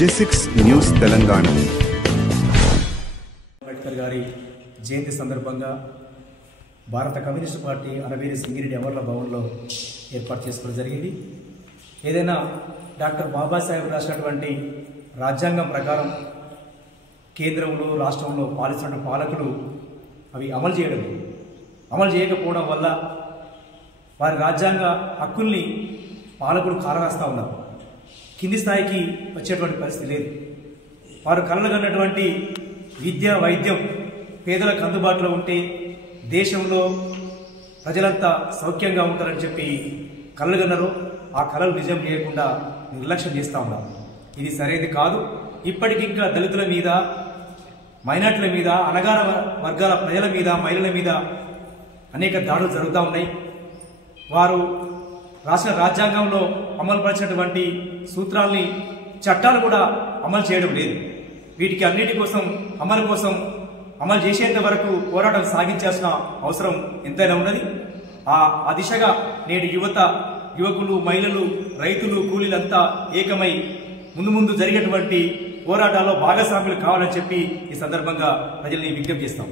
G6 news Telangana. Ambedkar గారి జయంతి సందర్భంగా భారత కమ్యూనిస్టు పార్టీ అనవేరి సింగిరెడ్డి అమర్ల భవన్లో ఏర్పాటు చేసుకోవడం జరిగింది. ఏదైనా డాక్టర్ బాబాసాహెబ్ రాసినటువంటి రాజ్యాంగం ప్రకారం కేంద్రంలో రాష్ట్రంలో పాలిస్తున్న పాలకులు అవి అమలు చేయకపోవడం వల్ల వారి రాజ్యాంగ హక్కుల్ని పాలకులు కాలరాస్తూ ఉన్నారు. కింది స్థాయికి వచ్చేటువంటి పరిస్థితి లేదు. వారు కలలుగన్నటువంటి విద్య వైద్యం పేదలకు అందుబాటులో ఉంటే దేశంలో ప్రజలంతా సౌఖ్యంగా ఉంటారని చెప్పి కలలుగన్నారు. ఆ కలలు నిజం చేయకుండా నిర్లక్ష్యం చేస్తూ ఉన్నారు. ఇది సరైనది కాదు. ఇప్పటికింకా దళితుల మీద, మైనార్టీల మీద, అణగార వర్గాల ప్రజల మీద, మహిళల మీద అనేక దాడులు జరుగుతూ ఉన్నాయి. వారు రాష్ట్ర రాజ్యాంగంలో అమలుపరిచినటువంటి సూత్రాల్ని, చట్టాలు కూడా అమలు చేయడం లేదు. వీటికి అన్నిటి కోసం అమలు చేసేంత వరకు పోరాటం సాగించాల్సిన అవసరం ఎంతైనా ఉన్నది. ఆ దిశగా నేడు యువకులు, మహిళలు, రైతులు, కూలీలంతా ఏకమై ముందు జరిగేటువంటి పోరాటాల్లో భాగస్వాములు కావాలని చెప్పి ఈ సందర్భంగా ప్రజల్ని విజ్ఞప్తి చేస్తాం.